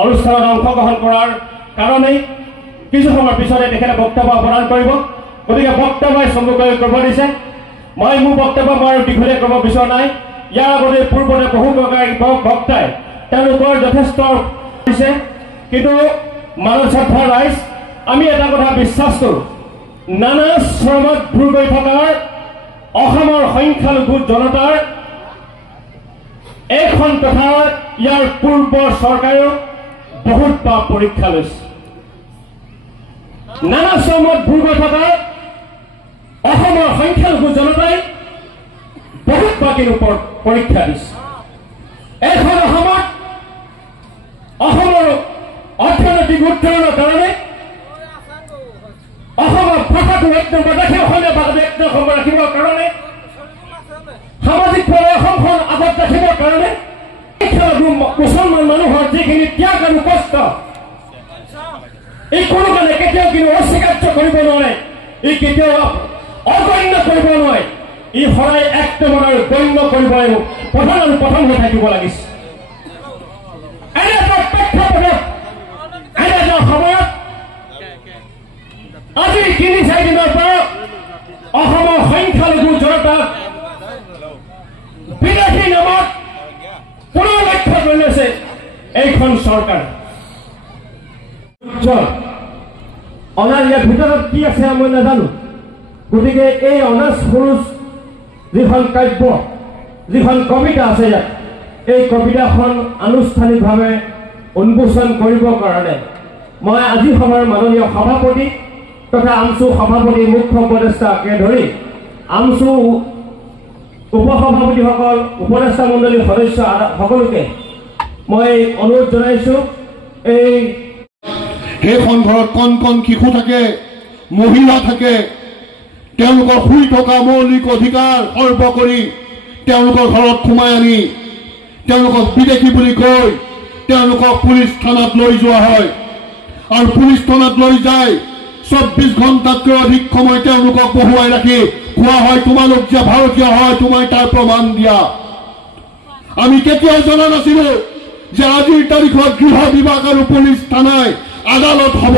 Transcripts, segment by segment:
অনুষ্ঠানত অংশগ্ৰহণ কৰাৰ কাৰণেই কিছু সময়ৰ পিছতে তেখেতে বক্তব্য প্ৰদান কৰিব। গতিকে বক্তব্যই চমুকৈ কৰিব দিছে। মই মোৰ বক্তব্য মই দীঘলীয়া কৰিব বিচৰা নাই। ইয়াৰ আগতে পূৰ্বতে বহু বক্তাই তেওঁলোকৰ যথেষ্ট দিছে, কিন্তু মানৱ শ্ৰদ্ধাৰ ৰাইজ আমি এটা কথা বিশ্বাস কৰোঁ, নানা শ্ৰমত ভুল কৰি থকাৰ অসমৰ সংখ্যালঘু জনতাৰ এইখন তথা ইয়াৰ পূৰ্বৰ চৰকাৰেও বহুত বা পৰীক্ষা লৈছে। নানা শ্ৰমত ভুল কৰি থকাৰ অসমৰ সংখ্যালঘু জনতাই বহুত বা কিন্তু পৰীক্ষা দিছে। এইখন অসমত অসমৰ অৰ্থনৈতিক উত্তৰণৰ কাৰণে অসমৰ ভাষাটো একদম ৰাখি অসমীয়া ভাষাটো একদম ৰাখিবৰ কাৰণে সামাজিকভাৱে অসমখন আগত ৰাখিবৰ কাৰণে মুছলমান মানুহৰ যিখিনি ত্যাগ আৰু কষ্ট এই কোনো কাৰণে কেতিয়াও কিন্তু অস্বীকাৰ্য কৰিব নোৱাৰে, ই কেতিয়াও অগণ্য কৰিব নোৱাৰে, ই সদায় একদম আৰু গণ্য কৰিব লাগিব, প্ৰধান আৰু প্ৰধান হৈ থাকিব লাগিছে। এনে এটা প্ৰেক্ষাপটত এনে এটা সময়ত আজি ৩-৪ দিনৰ পৰা অসমৰ সংখ্যালঘু জনতাক বিদেশী নামত পুনৰ লক্ষ্য কৰি লৈছে এইখন চৰকাৰ। অনাৰ ইয়াৰ ভিতৰত কি আছে মই নাজানো। গতিকে এই অনাজ সৰুজ যিখন কাব্য, যিখন কবিতা আছে ইয়াত, এই কবিতাখন আনুষ্ঠানিকভাৱে উন্মোচন কৰিবৰ কাৰণে মই আজি সময়ৰ মাননীয় সভাপতি তথা আমচু সভাপতি মুখ্য উপদেষ্টাকে ধৰি আমচু উপসভাপতিসকল, উপদেষ্টা মণ্ডলীৰ সদস্য সকলোকে মই অনুৰোধ জনাইছো, সেইখন ঘৰত কণ কণ শিশু থাকে, মহিলা থাকে, তেওঁলোকৰ শুই থকা মৌলিক অধিকাৰ সৰ্ব কৰি তেওঁলোকৰ ঘৰত সোমাই আনি তেওঁলোকক বিদেশী বুলি কৈ তেওঁলোকক পুলিচ থানাত লৈ যোৱা হয়। আৰু পুলিচ থানাত লৈ যায় ২৪ ঘণ্টাতকৈ অধিক সময় তেওঁলোকক বহুৱাই ৰাখি কোৱা হয়, তোমালোক যে ভাৰতীয় হয় তোমাৰ তাৰ প্ৰমাণ দিয়া। আমি কেতিয়াও জনা নাছিলো যে আজিৰ তাৰিখত গৃহ বিভাগ আৰু পুলিচ থানাই আদালত হ'ব।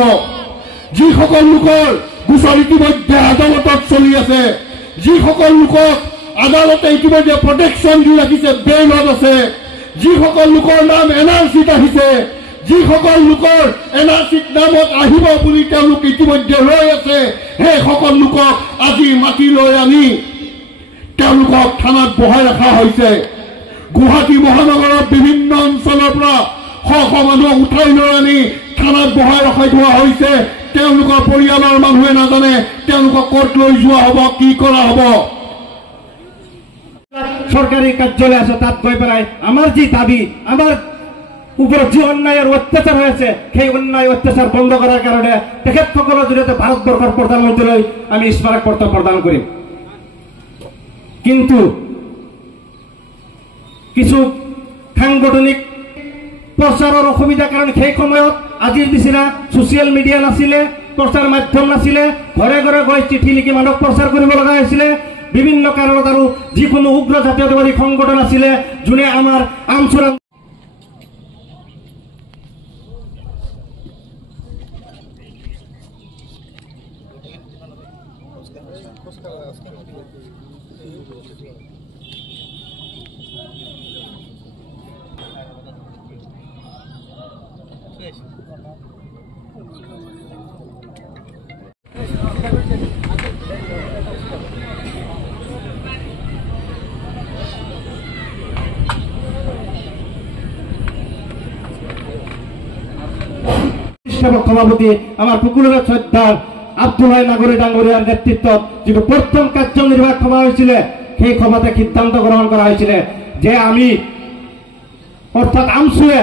যিসকল লোকৰ গোচৰ ইতিমধ্যে আদালতত চলি আছে, যিসকল লোকক আদালতে ইতিমধ্যে প্ৰটেকশ্যন দি ৰাখিছে, বেইলত আছে, যিসকল লোকৰ নাম NRCত আহিছে, যিসকল লোকৰ NRCত নামত আহিব বুলি তেওঁলোক ইতিমধ্যে ৰৈ আছে, সেইসকল লোকক আজি মাতি লৈ আনি তেওঁলোকক থানাত বহাই ৰখা হৈছে। গুৱাহাটী মহানগৰৰ বিভিন্ন অঞ্চলৰ পৰা শ মানুহক উঠাই লৈ আনি থানাত বহাই ৰখাই থোৱা হৈছে। তেওঁলোকৰ পৰিয়ালৰ মানুহে নাজানে তেওঁলোকক ক'ত লৈ যোৱা হ'ব, কি কৰা হ'ব। চৰকাৰী কাৰ্যালয় আছে, তাত গৈ পেলাই আমাৰ যি দাবী, আমাৰ ওপৰত যি অন্যায় আৰু অত্যাচাৰ হৈ আছে, সেই অন্যায় অত্যাচাৰ বন্ধ কৰাৰ কাৰণে তেখেতসকলৰ জৰিয়তে ভাৰতবৰ্ষৰ প্ৰধানমন্ত্ৰীলৈ আমি স্মাৰক পত্ৰ প্ৰদান কৰিম। কিন্তু কিছু সাংগঠনিক প্ৰচাৰৰ অসুবিধাৰ কাৰণে সেই সময়ত আজিৰ নিচিনা ছচিয়েল মিডিয়া নাছিলে, প্ৰচাৰ মাধ্যম নাছিলে, ঘৰে ঘৰে গৈ চিঠি লিখি মানুহক প্ৰচাৰ কৰিব লগা হৈছিলে। বিভিন্ন কাৰণত আৰু যিকোনো উগ্ৰ জাতীয়তাবাদী সংগঠন আছিলে যোনে আমাৰ আমচুৰা সভাপতি আমার পুকুরের শ্রদ্ধার আব্দুল্লাহ নাগরী ডাঙ্গরিয়ার নেতৃত্বত যে প্রথম কার্যনির্বাহক সভা হয়েছিল, সেই সভাতে সিদ্ধান্ত গ্রহণ করা হয়েছিল যে আমি অর্থাৎ আমসুয়ে